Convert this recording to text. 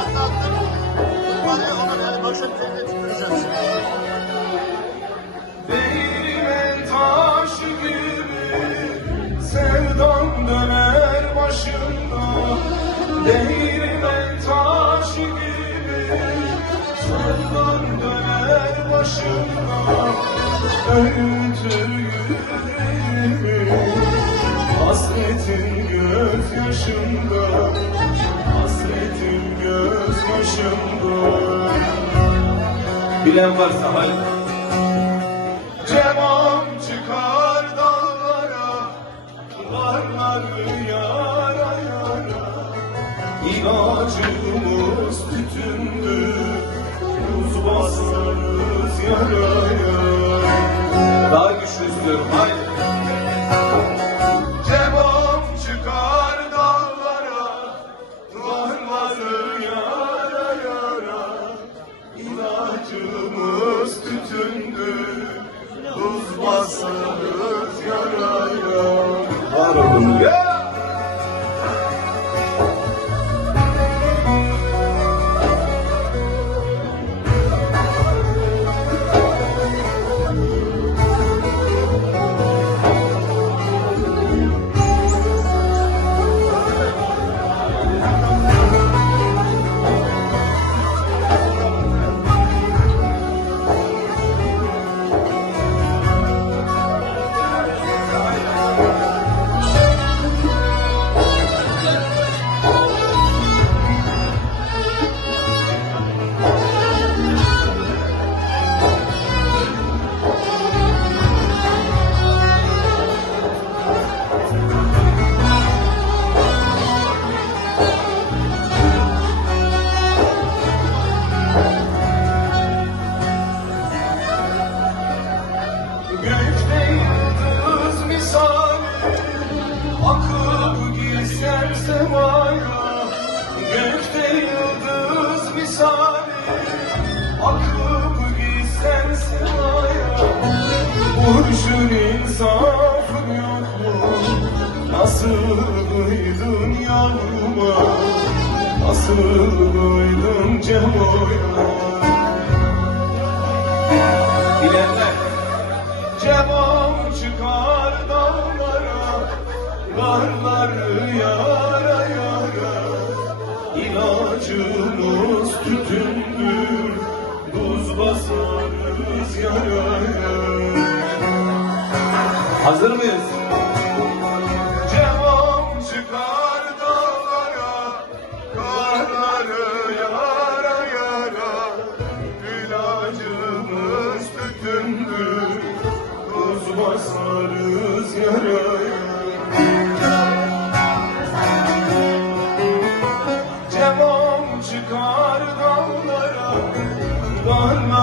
Anlattım. Numarayı ona yani başka bir yerine tüküreceğim. Değirmen taşı gibi sevdan döner başında. Değirmen taşı gibi sevdan döner başında. Öğütür yüreğimi hasretin gözyaşında. Hasretin gözyaşında. Bilen varsa hadi. Cemam çıkar dağlara, varlar yara yara. İlacımız tütündür, buz basarız yaraya. Daha güçlü istiyorum, haydi. Cemam çıkar dağlara, varlar yara yara. İlacımız tütündür, buz basarız yaraya. Var olun ya. Gökte yıldız misali akıp girsen semaya. Gökte yıldız misali akıp girsen semaya. Burçun insafın yok mu? Nasıl duydun yavruma? Nasıl duydun Cemo'ya? Bilenler. Cemam çıkar dağlara, varlar yara yara. İlacımız tütündür, buz basarız yaraya. Hazır mıyız? Cemam çıkar dağlara, varlar yara yara. İlacımız tütündür, buz basarız yaraya. Cemam çıkar dağlara, varlar